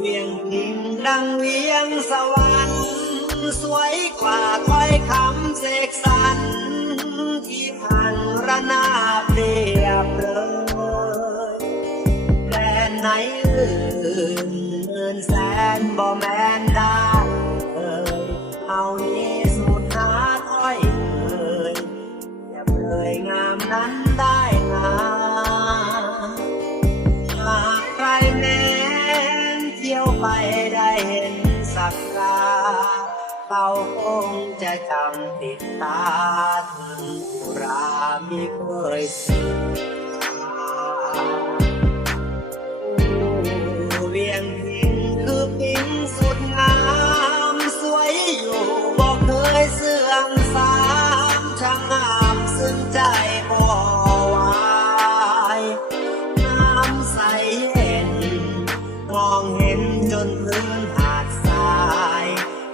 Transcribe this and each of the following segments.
เวียงพิงดังเวียงสวรรค์สวยกว่าถ้อยคำเสกสรรที่พันระนาบเรียบเลยแดนไหนอื่นเงินแสนบ่แมนได้เอาเนี้ ไปได้เห็นสักคราเขาคงจะจำติดตาถึงบุรามีเคยสืเวียงพิงคือพิงสุดงาม สวยอยู่บอกเคยเสื่อมสามช่างงามซึ่งใจบ่ไห องเห็นจนพื้นหาดทราย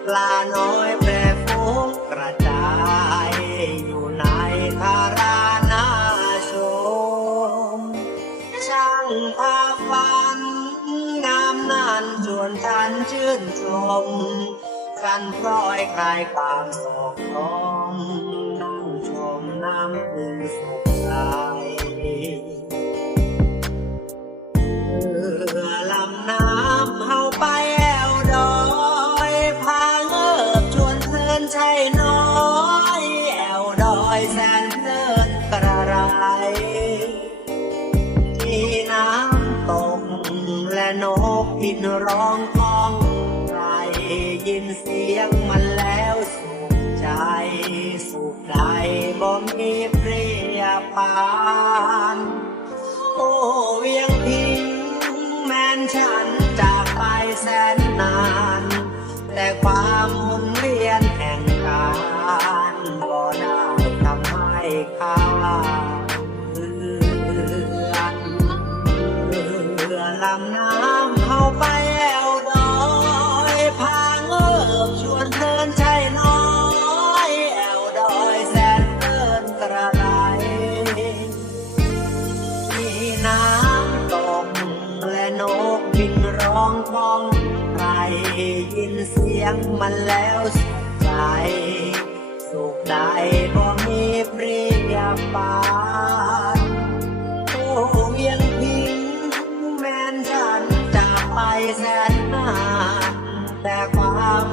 ปลาน้อยแปรฟุ้งกระจาย อยู่ในทารานาชม ช่างภาพฝัน งามนานชวนฉันชื่นชมกันพลอยคลายความโศกลมนั่งชมน้ำพึ่งสุขใจ บินร้องก้องใครยินเสียงมันแล้วสุขใจสุขใดบ่มีเปรียปานโอ้เวียงพิงแมนฉันจากไปแสนนาน แต่ความหมุนเวียนแห่งการบ่ได้ทำให้ข้าเรือเรือลำน้ำ ใครยินเสียงมันแล้วสุขใจ สุขใดบ่มีเปรียบปานโอ้เวียงพิงแม้นฉันจะไปแสนนานแต่ความ